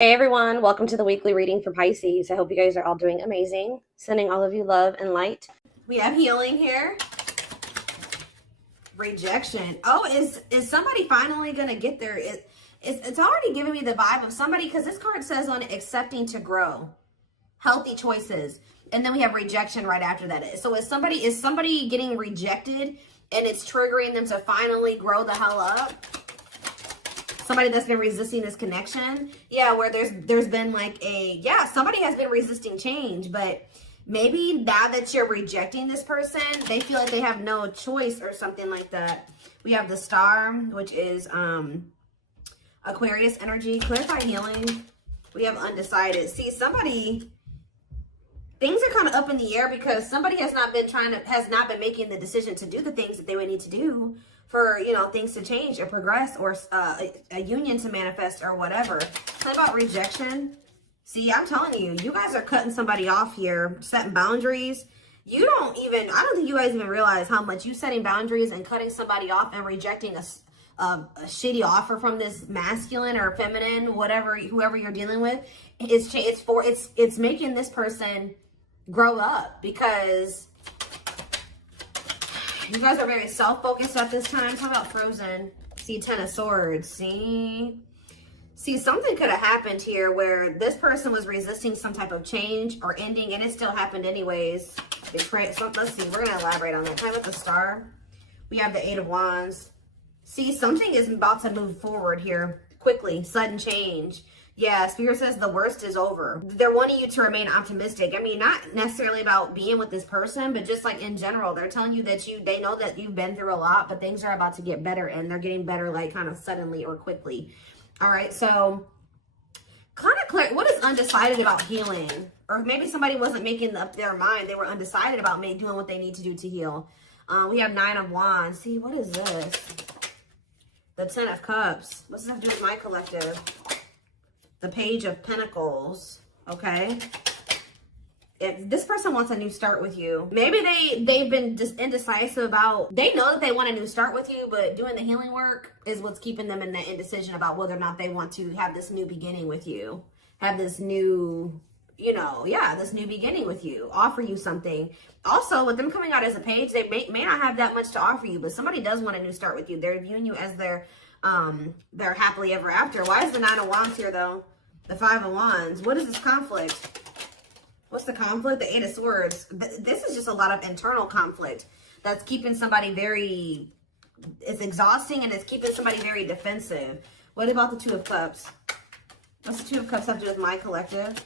Hey everyone, welcome to the weekly reading for Pisces. I hope you guys are all doing amazing. Sending all of you love and light. We have healing here. Rejection. Oh, is somebody finally going to get there? It's already giving me the vibe of somebody, because this card says on accepting to grow. Healthy choices. And then we have rejection right after that. So is somebody getting rejected and it's triggering them to finally grow the hell up? Somebody that's been resisting this connection. Yeah, where there's been like somebody has been resisting change, but maybe now that you're rejecting this person, they feel like they have no choice or something like that. We have the Star, which is Aquarius energy, clarified healing. We have undecided. See, things are kind of up in the air because somebody has not been making the decision to do the things that they would need to do for, things to change or progress, or a union to manifest or whatever. Talk about rejection. See, I'm telling you, you guys are cutting somebody off here, setting boundaries. I don't think you guys even realize how much you setting boundaries and cutting somebody off and rejecting a shitty offer from this masculine or feminine, whoever you're dealing with. It's making this person grow up, because you guys are very self-focused at this time. Talk about Frozen. See, Ten of Swords. See, something could have happened here where this person was resisting some type of change or ending, and it still happened anyways. Let's see. We're going to elaborate on that. Time with the Star. We have the Eight of Wands. See, something is about to move forward here quickly. Sudden change. Yeah, Spirit says the worst is over. They're wanting you to remain optimistic. I mean, not necessarily about being with this person, but just like in general, they're telling you that they know that you've been through a lot, but things are about to get better, and they're getting better like kind of suddenly or quickly. All right, so kind of clear. What is undecided about healing? Or maybe somebody wasn't making up their mind. They were undecided about doing what they need to do to heal. We have Nine of Wands. See, what is this? The Ten of Cups. What's this have to do with my collective? The Page of Pentacles, okay? If this person wants a new start with you, maybe they've been just indecisive about, they know that they want a new start with you, but doing the healing work is what's keeping them in that indecision about whether or not they want to have this new beginning with you, have this new, this new beginning with you, offer you something. Also, with them coming out as a page, they may not have that much to offer you, but somebody does want a new start with you. They're viewing you as their happily ever after. Why is the Nine of Wands here though? The Five of Wands. What is this conflict? What's the conflict? The Eight of Swords. This is just a lot of internal conflict that's keeping somebody it's exhausting, and it's keeping somebody very defensive. What about the Two of Cups? What's the Two of Cups have to do with my collective?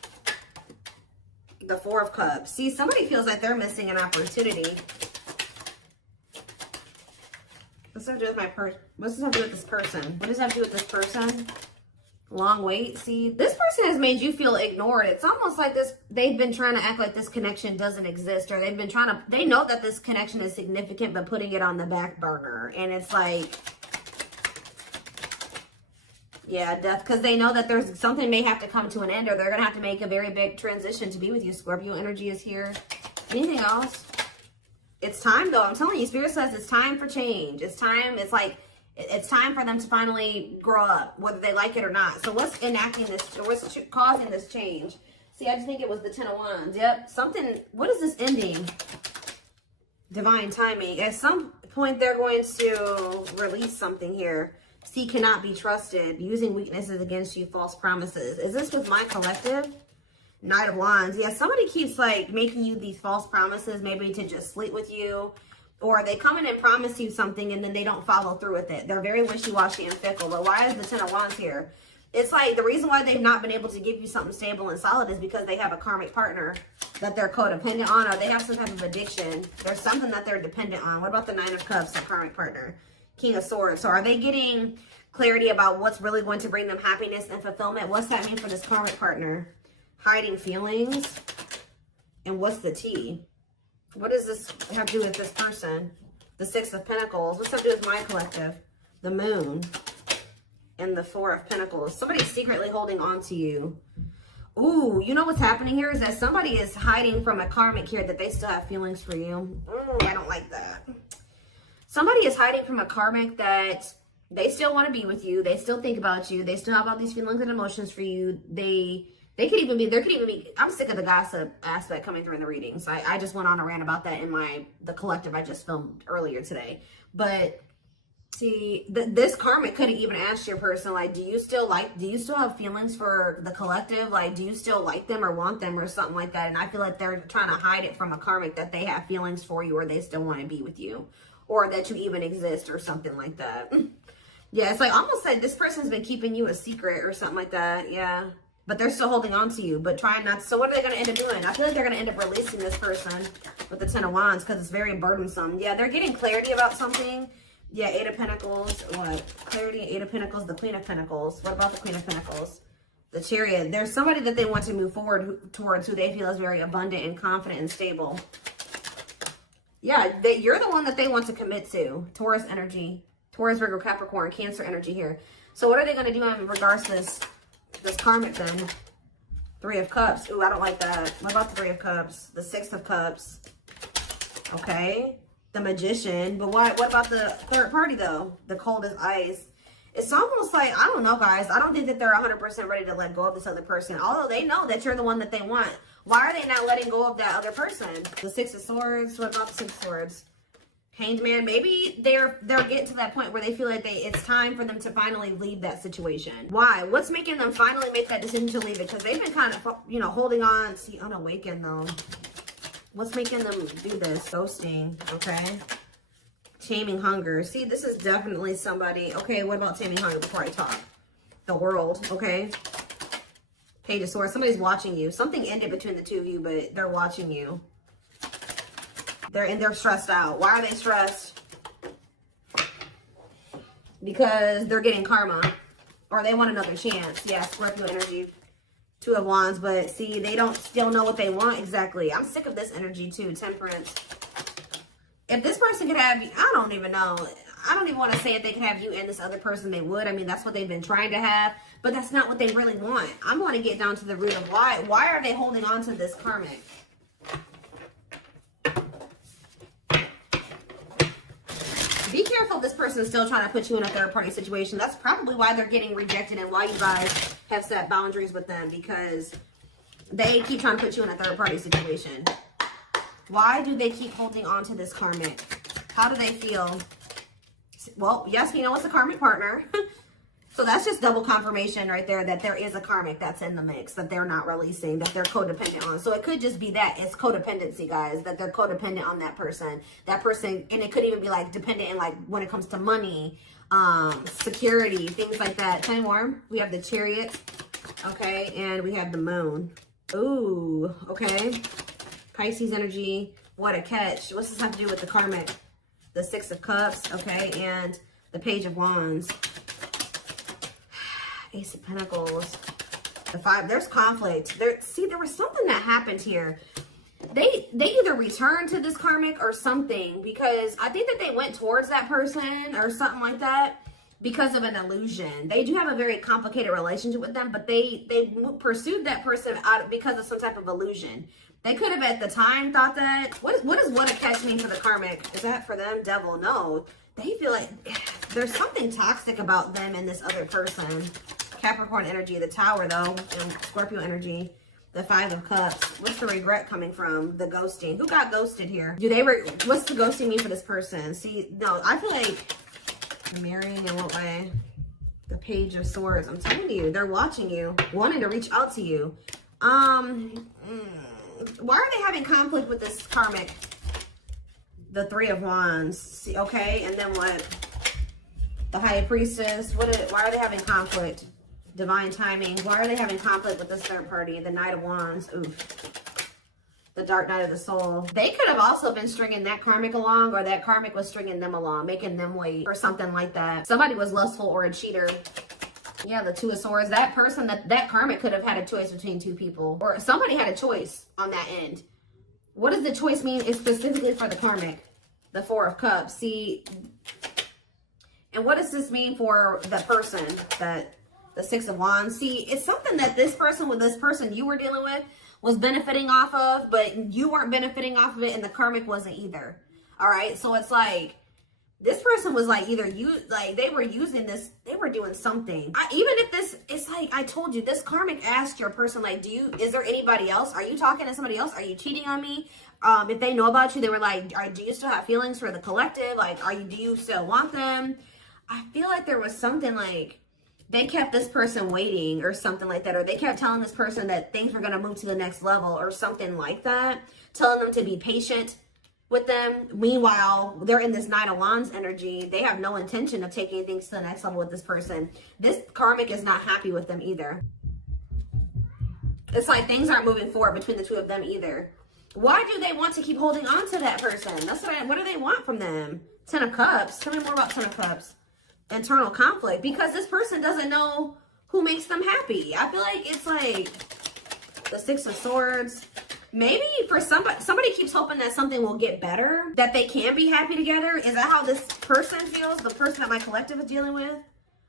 The Four of Cups. See, somebody feels like they're missing an opportunity. What's that have to do with my person? What's this have to do with this person? What does that have to do with this person? Long wait. See, this person has made you feel ignored. It's almost like they've been trying to act like this connection doesn't exist, or they know that this connection is significant, but putting it on the back burner. And it's like, yeah, death, because they know that there's something may have to come to an end, or they're going to have to make a very big transition to be with you. Scorpio energy is here. Anything else? It's time, though. I'm telling you, Spirit says it's time for change. It's time. It's time for them to finally grow up, whether they like it or not. So what's enacting this, or what's causing this change? See, I just think it was the Ten of Wands. Yep. What is this ending? Divine timing. At some point, they're going to release something here. See, cannot be trusted. Using weaknesses against you, false promises. Is this with my collective? Knight of Wands. Yeah, somebody keeps like making you these false promises, maybe to just sleep with you, or they come in and promise you something and then they don't follow through with it. They're very wishy-washy and fickle. But why is the Ten of Wands here? It's like the reason why they've not been able to give you something stable and solid is because they have a karmic partner that they're codependent on, or they have some type of addiction. There's something that they're dependent on. What about the Nine of Cups, the karmic partner? King of Swords. So are they getting clarity about what's really going to bring them happiness and fulfillment? What's that mean for this karmic partner? Hiding feelings. And what's the T? What does this have to do with this person? The Six of Pentacles. What's that to do with my collective? The Moon. And the Four of Pentacles. Somebody's secretly holding on to you. Ooh, you know what's happening here is that somebody is hiding from a karmic here that they still have feelings for you. I don't like that. Somebody is hiding from a karmic that They still want to be with you. They still think about you. They still have all these feelings and emotions for you. There could even be, I'm sick of the gossip aspect coming through in the readings. I just went on a rant about that in the collective I just filmed earlier today. But see, this karmic could have even asked your person, like, do you still have feelings for the collective? Like, do you still like them or want them or something like that? And I feel like they're trying to hide it from a karmic that they have feelings for you or they still want to be with you or that you even exist or something like that. Yeah, it's like almost like this person's been keeping you a secret or something like that. Yeah. But they're still holding on to you, but trying not to. So what are they going to end up doing? I feel like they're going to end up releasing this person with the Ten of Wands because it's very burdensome. Yeah, they're getting clarity about something. Yeah, Eight of Pentacles. What? Clarity, Eight of Pentacles, the Queen of Pentacles. What about the Queen of Pentacles? The Chariot. There's somebody that they want to move forward towards who they feel is very abundant and confident and stable. Yeah, you're the one that they want to commit to. Taurus energy. Taurus, Virgo, Capricorn, Cancer energy here. So what are they going to do in regards to this karmic then? Three of Cups. Ooh, I don't like that. What about the Three of Cups? The Six of Cups. Okay. The Magician. But what about the third party though? The Cold as Ice. It's almost like, I don't know, guys. I don't think that they're 100% ready to let go of this other person. Although they know that you're the one that they want. Why are they not letting go of that other person? The Six of Swords. What about the Six of Swords? Hanged Man. Maybe they're getting to that point where they feel like it's time for them to finally leave that situation. Why? What's making them finally make that decision to leave it? Because they've been kind of, holding on. See, unawakened though. What's making them do this? Ghosting. Okay. Taming Hunger. See, this is definitely somebody. Okay, what about Taming Hunger before I talk? The World. Okay. Page of Swords. Somebody's watching you. Something ended between the two of you, but they're watching you. They're stressed out. Why are they stressed? Because they're getting karma. Or they want another chance. Yeah, Scorpio energy. Two of Wands. But see, they don't still know what they want exactly. I'm sick of this energy too. Temperance. If this person could have you, I don't even know. I don't even want to say if they could have you and this other person, they would. I mean, that's what they've been trying to have. But that's not what they really want. I'm going to get down to the root of why. Why are they holding on to this karmic? Be careful if this person is still trying to put you in a third-party situation. That's probably why they're getting rejected and why you guys have set boundaries with them, because they keep trying to put you in a third-party situation. Why do they keep holding on to this karmic? How do they feel? Well, yes, it's a karmic partner. So that's just double confirmation right there that there is a karmic that's in the mix that they're not releasing, that they're codependent on. So it could just be that it's codependency, guys, that they're codependent on that person. That person, and it could even be like dependent in like when it comes to money, security, things like that. Tell me more. We have the Chariot, okay, and we have the Moon. Ooh, okay. Pisces energy. What a catch. What's this have to do with the karmic? The Six of Cups, okay, and the Page of Wands. Ace of Pentacles. The Five. There's conflict. There was something that happened here. They either returned to this karmic or something, because I think that they went towards that person or something like that because of an illusion. They do have a very complicated relationship with them, but they pursued that person out because of some type of illusion. They could have at the time thought that. What does what a catch mean for the karmic? Is that for them? Devil? No. They feel like there's something toxic about them and this other person. Capricorn energy, the Tower though, and Scorpio energy, the Five of Cups. What's the regret coming from? The ghosting. Who got ghosted here? What's the ghosting mean for this person? See, no, I feel like marrying in what way? The Page of Swords. I'm telling you, they're watching you, wanting to reach out to you. Why are they having conflict with this karmic? The Three of Wands. See, okay, and then what? The High Priestess. Why are they having conflict? Divine Timing. Why are they having conflict with this third party? The Knight of Wands. Oof. The Dark Night of the Soul. They could have also been stringing that karmic along, or that karmic was stringing them along, making them wait, or something like that. Somebody was lustful or a cheater. Yeah, the Two of Swords. That person, that karmic could have had a choice between two people, or somebody had a choice on that end. What does the choice mean? It's specifically for the karmic. The Four of Cups. See, and what does this mean for the person? That the Six of Wands. See, it's something that this person you were dealing with was benefiting off of, but you weren't benefiting off of it, and the karmic wasn't either. All right, so it's like This person was like either they were using this, they were doing something. Even if this, it's like I told you, this karmic asked your person, like, is there anybody else? Are you talking to somebody else? Are you cheating on me? If they know about you, they were like, do you still have feelings for the collective? Like, do you still want them? I feel like there was something like they kept this person waiting or something like that, or they kept telling this person that things were going to move to the next level or something like that, telling them to be patient with them. Meanwhile, they're in this Nine of Wands energy. They have no intention of taking things to the next level with this person. This karmic is not happy with them either. It's like things aren't moving forward between the two of them either. Why do they want to keep holding on to that person? That's what do they want from them? Ten of Cups. Tell me more about Ten of Cups. Internal conflict. Because this person doesn't know who makes them happy. I feel like it's like the Six of Swords. Maybe for somebody keeps hoping that something will get better, that they can be happy together. Is that how this person feels? The person that my collective is dealing with?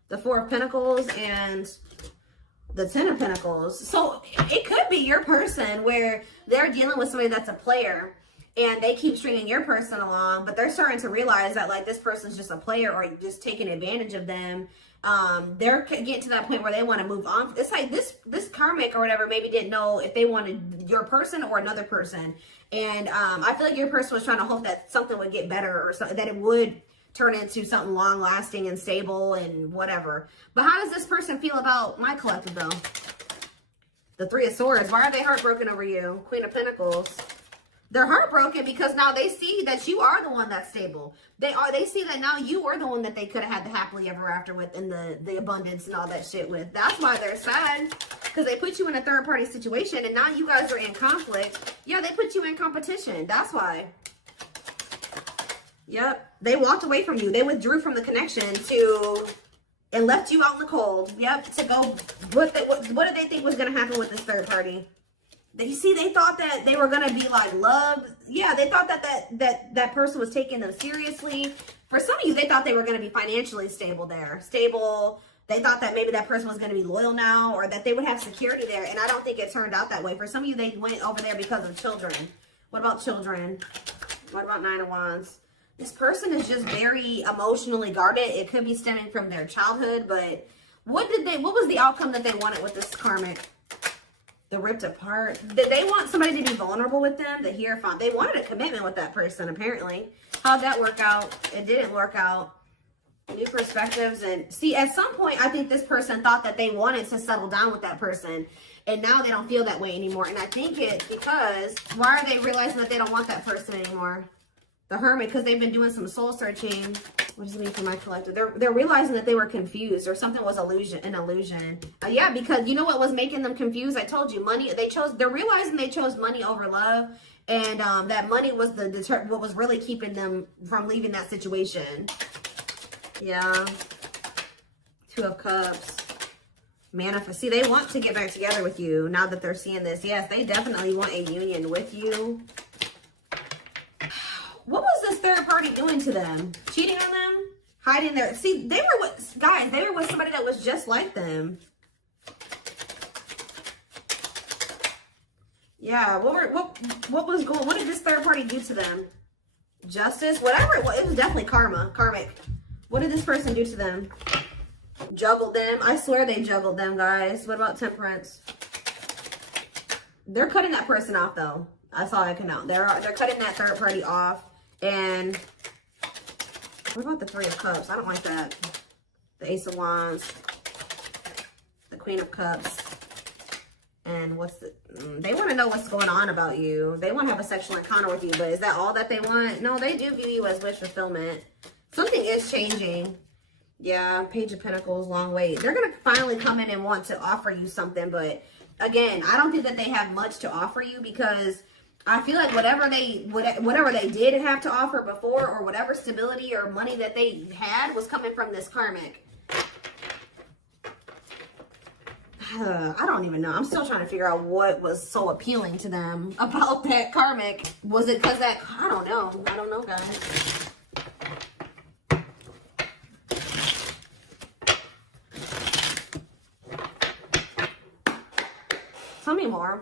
The Four of Pentacles and the Ten of Pentacles. So it could be your person where they're dealing with somebody that's a player and they keep stringing your person along, but they're starting to realize that like this person's just a player or just taking advantage of them. They're getting to that point where they want to move on. It's like this karmic or whatever maybe didn't know if they wanted your person or another person. And I feel like your person was trying to hope that something would get better or something, that it would turn into something long lasting and stable and whatever. But how does this person feel about my collective though? The Three of Swords. Why are they heartbroken over you? Queen of Pentacles. They're heartbroken because now they see that you are the one that's stable. They see that now you are the one that they could have had the happily ever after with and the abundance and all that shit with. That's why they're sad. Because they put you in a third party situation and now you guys are in conflict. Yeah, they put you in competition. That's why. Yep. They walked away from you. They withdrew from the connection and left you out in the cold. Yep. To go. What did they think was going to happen with this third party? They thought that they were going to be like loved. Yeah, they thought that person was taking them seriously. For some of you, they thought they were going to be financially stable there. Stable. They thought that maybe that person was going to be loyal now or that they would have security there. And I don't think it turned out that way. For some of you, they went over there because of children. What about children? What about Nine of Wands? This person is just very emotionally guarded. It could be stemming from their childhood, but what was the outcome that they wanted with this karmic? The ripped apart. Did they want somebody to be vulnerable with them? They wanted a commitment with that person, apparently. How'd that work out? It didn't work out. New perspectives. And see, at some point, I think this person thought that they wanted to settle down with that person. And now they don't feel that way anymore. And I think it's because, why are they realizing that they don't want that person anymore? The Hermit, because they've been doing some soul searching. What does it mean for my collective? They're realizing that they were confused or something was an illusion. Yeah, because you know what was making them confused? I told you, money. They're realizing they chose money over love, and that money was what was really keeping them from leaving that situation. Yeah. Two of Cups. Manifest. See, they want to get back together with you now that they're seeing this. Yes, they definitely want a union with you. What was this third party doing to them? Cheating on them? Hiding their... See, they were with... Guys, they were with somebody that was just like them. Yeah, what did this third party do to them? Justice? Whatever it was definitely karmic. What did this person do to them? Juggled them. I swear they juggled them, guys. What about Temperance? They're cutting that person off, though. That's all I can know. They're cutting that third party off. And what about the Three of Cups? I don't like that. The Ace of Wands. The Queen of Cups. And they want to know what's going on about you. They want to have a sexual encounter with you, but is that all that they want? No, they do view you as wish fulfillment. Something is changing. Yeah, Page of Pentacles, long wait. They're going to finally come in and want to offer you something, but again, I don't think that they have much to offer you because I feel like whatever they did have to offer before or whatever stability or money that they had was coming from this karmic. I don't even know. I'm still trying to figure out what was so appealing to them about that karmic. Was it because that... I don't know. I don't know, guys. Tell me more.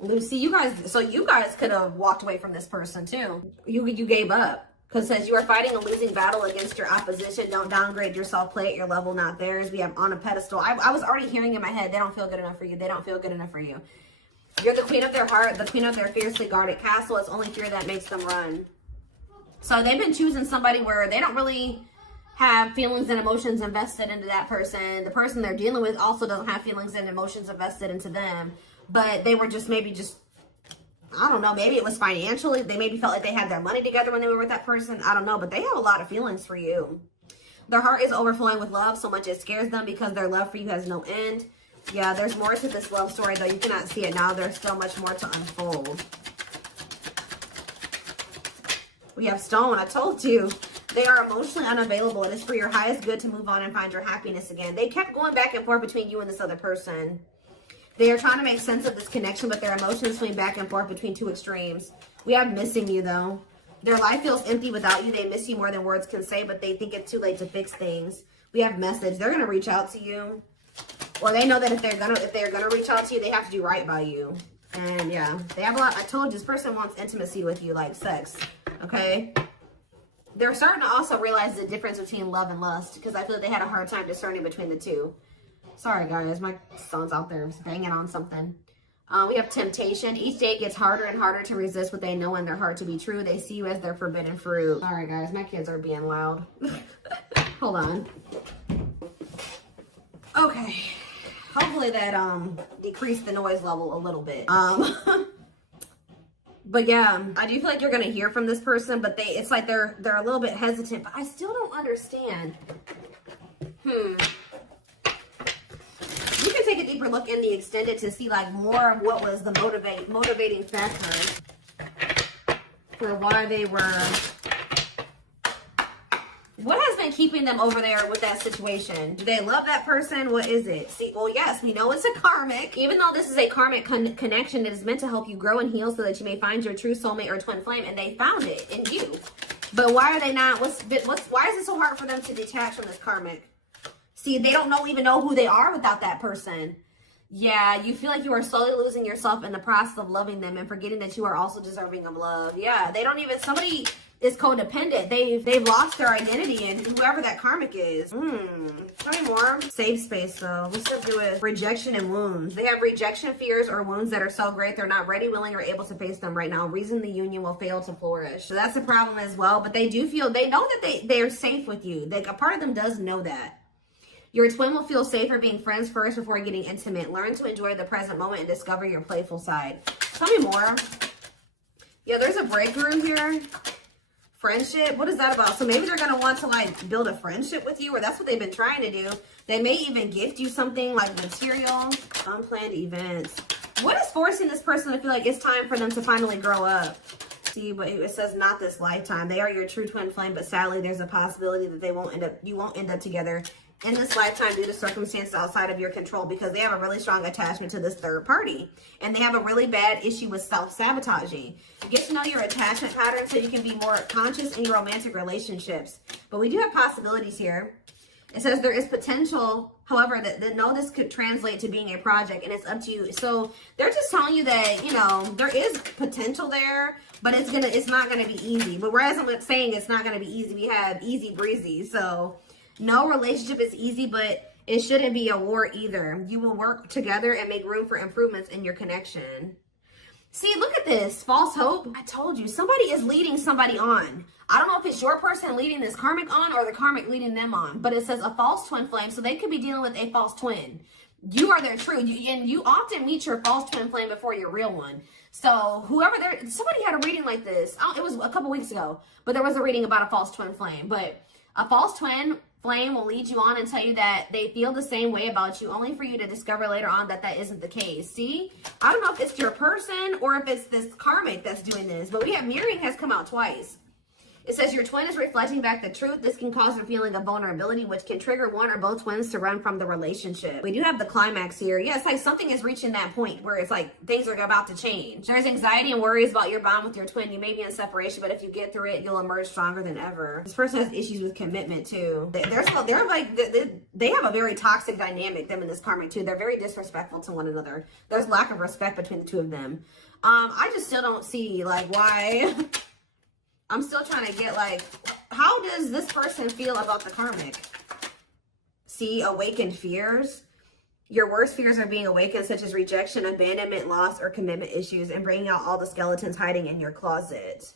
Lucy, you guys could have walked away from this person too. You gave up. Because it says you are fighting a losing battle against your opposition. Don't downgrade yourself. Play at your level, not theirs. We have on a pedestal. I was already hearing in my head, they don't feel good enough for you. They don't feel good enough for you. You're the queen of their heart, the queen of their fiercely guarded castle. It's only fear that makes them run. So they've been choosing somebody where they don't really have feelings and emotions invested into that person. The person they're dealing with also doesn't have feelings and emotions invested into them. But they were just I don't know, maybe it was financially. They maybe felt like they had their money together when they were with that person. I don't know, but they have a lot of feelings for you. Their heart is overflowing with love so much it scares them because their love for you has no end. Yeah, there's more to this love story, though. You cannot see it now. There's still much more to unfold. We have Stone. I told you. They are emotionally unavailable. It is for your highest good to move on and find your happiness again. They kept going back and forth between you and this other person. They are trying to make sense of this connection, but their emotions swing back and forth between two extremes. We have missing you, though. Their life feels empty without you. They miss you more than words can say, but they think it's too late to fix things. We have message. They're going to reach out to you. Or they know that if they're gonna reach out to you, they have to do right by you. And yeah, they have a lot. I told you, this person wants intimacy with you, like sex. Okay? They're starting to also realize the difference between love and lust, because I feel like they had a hard time discerning between the two. Sorry, guys. My son's out there banging on something. We have temptation. Each day gets harder and harder to resist what they know in their heart to be true. They see you as their forbidden fruit. Sorry, guys. My kids are being loud. Hold on. Okay. Hopefully that decreased the noise level a little bit. But yeah, I do feel like you're going to hear from this person, but it's like they're a little bit hesitant, but I still don't understand. You can take a deeper look in the extended to see like more of what was the motivating factor for why they were. What has been keeping them over there with that situation? Do they love that person? What is it? See, well, yes, we know it's a karmic. Even though this is a karmic connection, it is meant to help you grow and heal so that you may find your true soulmate or twin flame, and they found it in you. But why are they not? Why is it so hard for them to detach from this karmic? See, they don't even know who they are without that person. Yeah, you feel like you are slowly losing yourself in the process of loving them and forgetting that you are also deserving of love. Yeah, they don't even, somebody is codependent. They've lost their identity in whoever that karmic is. Tell me more. Safe space, though. What's to do with rejection and wounds? They have rejection fears or wounds that are so great they're not ready, willing, or able to face them right now. Reason the union will fail to flourish. So that's a problem as well. But they do feel, they know that they're safe with you. A part of them does know that. Your twin will feel safer being friends first before getting intimate. Learn to enjoy the present moment and discover your playful side. Tell me more. Yeah, there's a breakthrough here. Friendship. What is that about? So maybe they're going to want to like build a friendship with you, or that's what they've been trying to do. They may even gift you something like material. Unplanned events. What is forcing this person to feel like it's time for them to finally grow up? See, but it says not this lifetime. They are your true twin flame, but sadly there's a possibility that you won't end up together in this lifetime due to circumstances outside of your control, because they have a really strong attachment to this third party, and they have a really bad issue with self-sabotaging. Get to know your attachment pattern so you can be more conscious in your romantic relationships. But we do have possibilities here. It says there is potential, however, that no, this could translate to being a project, and it's up to you. So they're just telling you that, you know, there is potential there, but it's not gonna be easy. But whereas I'm saying it's not gonna be easy, we have easy breezy. So no relationship is easy, but it shouldn't be a war either. You will work together and make room for improvements in your connection. See, look at this. False hope. I told you, somebody is leading somebody on. I don't know if it's your person leading this karmic on or the karmic leading them on, but it says a false twin flame, so they could be dealing with a false twin. You are their true, and you often meet your false twin flame before your real one. So somebody had a reading like this. It was a couple weeks ago, but there was a reading about a false twin flame. But a false twin flame will lead you on and tell you that they feel the same way about you, only for you to discover later on that isn't the case. See, I don't know if it's your person or if it's this karmic that's doing this, but we have mirroring has come out twice. It says your twin is reflecting back the truth. This can cause a feeling of vulnerability, which can trigger one or both twins to run from the relationship. We do have the climax here. Yeah, it's like something is reaching that point where it's like things are about to change. There's anxiety and worries about your bond with your twin. You may be in separation, but if you get through it, you'll emerge stronger than ever. This person has issues with commitment too. They have a very toxic dynamic, them and this karmic too. They're very disrespectful to one another. There's lack of respect between the two of them. I just still don't see like why. I'm still trying to get like, how does this person feel about the karmic? See, awakened fears. Your worst fears are being awakened, such as rejection, abandonment, loss, or commitment issues, and bringing out all the skeletons hiding in your closet.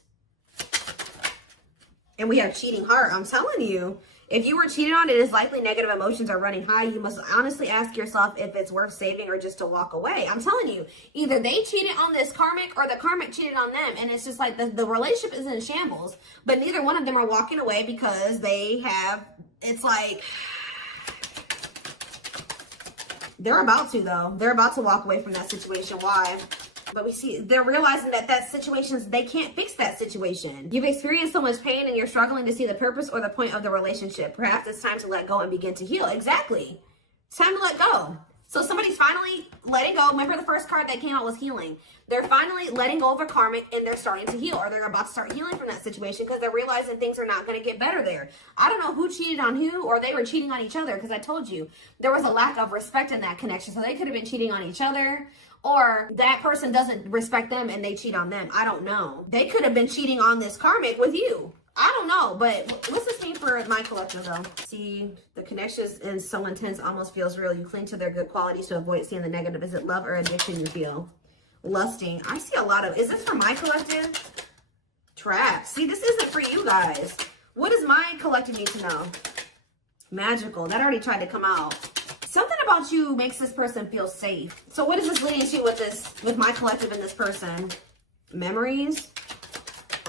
And we have cheating heart. I'm telling you, if you were cheated on, it is likely negative emotions are running high. You must honestly ask yourself if it's worth saving or just to walk away. I'm telling you, either they cheated on this karmic or the karmic cheated on them. And it's just like the relationship is in shambles, but neither one of them are walking away because they have, it's like, they're about to though. They're about to walk away from that situation. Why? But we see they're realizing that situation's, they can't fix that situation. You've experienced so much pain and you're struggling to see the purpose or the point of the relationship. Perhaps it's time to let go and begin to heal. Exactly. It's time to let go. So somebody's finally letting go. Remember the first card that came out was healing. They're finally letting go of a karmic and they're starting to heal, or they're about to start healing from that situation because they're realizing things are not going to get better there. I don't know who cheated on who, or they were cheating on each other, because I told you there was a lack of respect in that connection. So they could have been cheating on each other, or that person doesn't respect them and they cheat on them. I don't know. They could have been cheating on this karmic with you. I don't know, but what's this mean for my collective though? See, the connection is so intense, almost feels real. You cling to their good qualities to avoid seeing the negative. Is it love or addiction you feel? Lusting. I see a lot of, is this for my collective? Traps. See, this isn't for you guys. What does my collective need to know? Magical. That already tried to come out. Something about you makes this person feel safe. So what is this leading to with my collective and this person? Memories.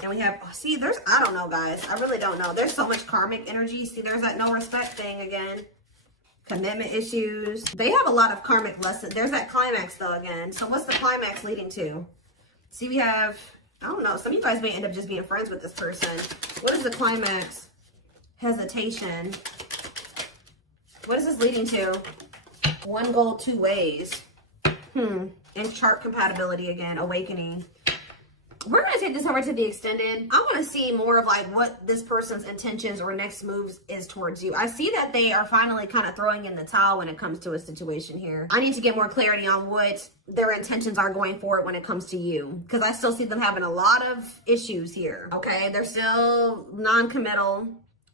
And we have, see, there's, I don't know, guys. I really don't know. There's so much karmic energy. See, there's that no respect thing again. Commitment issues. They have a lot of karmic lessons. There's that climax, though, again. So what's the climax leading to? See, we have, I don't know. Some of you guys may end up just being friends with this person. What is the climax? Hesitation. What is this leading to? One goal, two ways. And chart compatibility again. Awakening. We're going to take this over to the extended. I want to see more of like what this person's intentions or next moves is towards you. I see that they are finally kind of throwing in the towel when it comes to a situation here. I need to get more clarity on what their intentions are going forward when it comes to you, because I still see them having a lot of issues here. Okay, they're still non-committal,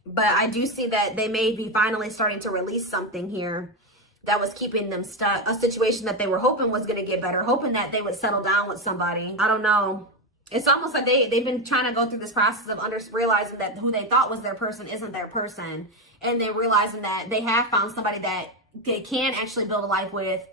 but I do see that they may be finally starting to release something here that was keeping them stuck. A situation that they were hoping was going to get better, hoping that they would settle down with somebody. I don't know. It's almost like they've been trying to go through this process of realizing that who they thought was their person isn't their person. And they're realizing that they have found somebody that they can actually build a life with,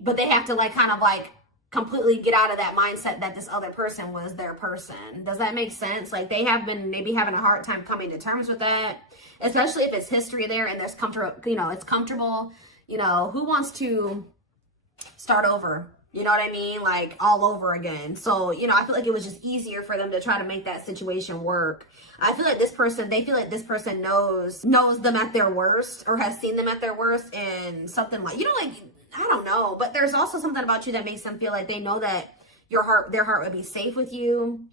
but they have to like kind of like completely get out of that mindset that this other person was their person. Does that make sense? Like they have been maybe having a hard time coming to terms with that, especially if it's history there and there's comfortable, you know, it's comfortable, you know, who wants to start over? You know what I mean? Like all over again. So, you know, I feel like it was just easier for them to try to make that situation work. I feel like this person, they feel like this person knows them at their worst, or has seen them at their worst, and something like, you know, like, I don't know, but there's also something about you that makes them feel like they know that their heart would be safe with you,